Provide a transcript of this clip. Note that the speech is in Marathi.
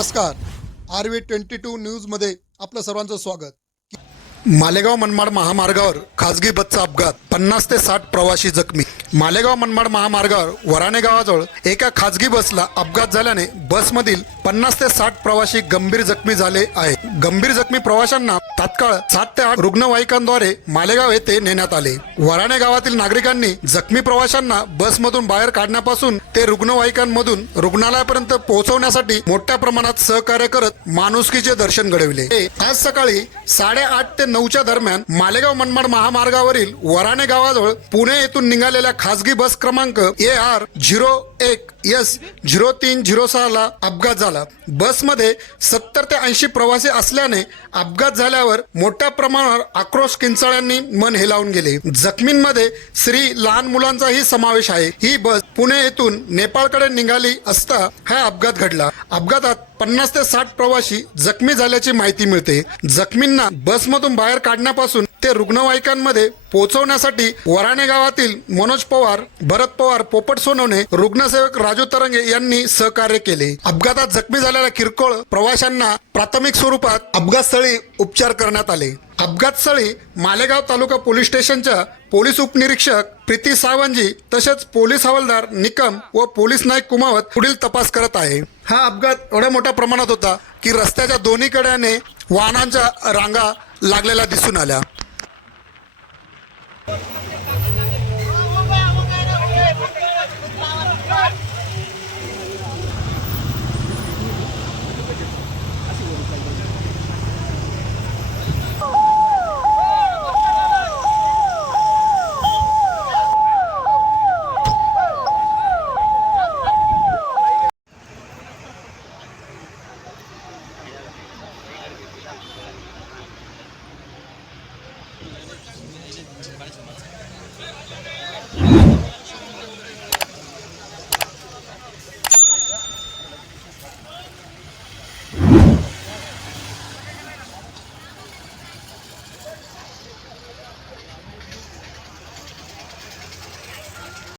नमस्कार. आर व्ही ट्वेंटी टू न्यूजमध्ये आपलं सर्वांचं स्वागत. मालेगाव मनमाड महामार्गावर खाजगी बसचा अपघात पन्नास ते साठ प्रवासी जखमी. मालेगाव मनमाड महामार्गावर वराणे गावाजवळ एका खाजगी बसला अपघात झाल्याने बसमधील पन्नास ते साठ प्रवासी गंभीर जखमी झाले आहेत गंभीर जखमी प्रवाशांना तात्काळ सात ते आठ रुग्णवाहिकांद्वारे मालेगाव येथे नेण्यात आले. वराणे गावातील नागरिकांनी जखमी प्रवाशांना बसमधून बाहेर काढण्यापासून ते रुग्णवाहिकांमधून रुग्णालयापर्यंत पोहोचवण्यासाठी मोठ्या प्रमाणात सहकार्य करत माणुसकीचे दर्शन घडविले. आज सकाळी साडेआठ ते नऊच्या दरम्यान मालेगाव मनमाड महामार्गावरील वराणे गावाजवळ पुणे येथून निघालेल्या खासगी बस क्रमांक ए आर झिरो एक एस झिरो तीन झिरो सहाला अपघात झाला. बसमध्ये सत्तर ते ऐंशी प्रवासी असल्याने अपघात झाल्यावर मोठ्या प्रमाणावर आक्रोश किंचाळ्यांनी मन हेलावून गेले. जखमींमध्ये श्री लहान मुलांचाही समावेश आहे. ही बस पुणे येथून नेपाळकडे निघाली असता हा अपघात घडला. अपघातात पन्नास ते साठ प्रवासी जखमी झाल्याची माहिती मिळते. जखमींना बसमधून बाहेर काढण्यापासून ते रुग्णवाहिकांमध्ये पोहोचवण्यासाठी वराणे गावातील मनोज पवार भरत पवार पोपट सोनवणे रुग्णसेवक राजू तरंगे यांनी सहकार्य केले. अपघातात जखमी झालेल्या किरकोळ प्रवाशांना प्राथमिक स्वरूपात अपघातस्थळी उपचार करण्यात आले. अपघातस्थळी मालेगाव तालुका पोलीस स्टेशनच्या पोलीस उपनिरीक्षक प्रीती सावंजी तसेच पोलीस हवालदार निकम व पोलीस नाईक कुमावत पुढील तपास करत आहे. हा अपघात एवढ्या मोठ्या प्रमाणात होता की रस्त्याच्या दोन्ही कड्याने वाहनांच्या रांगा लागलेल्या दिसून आल्या.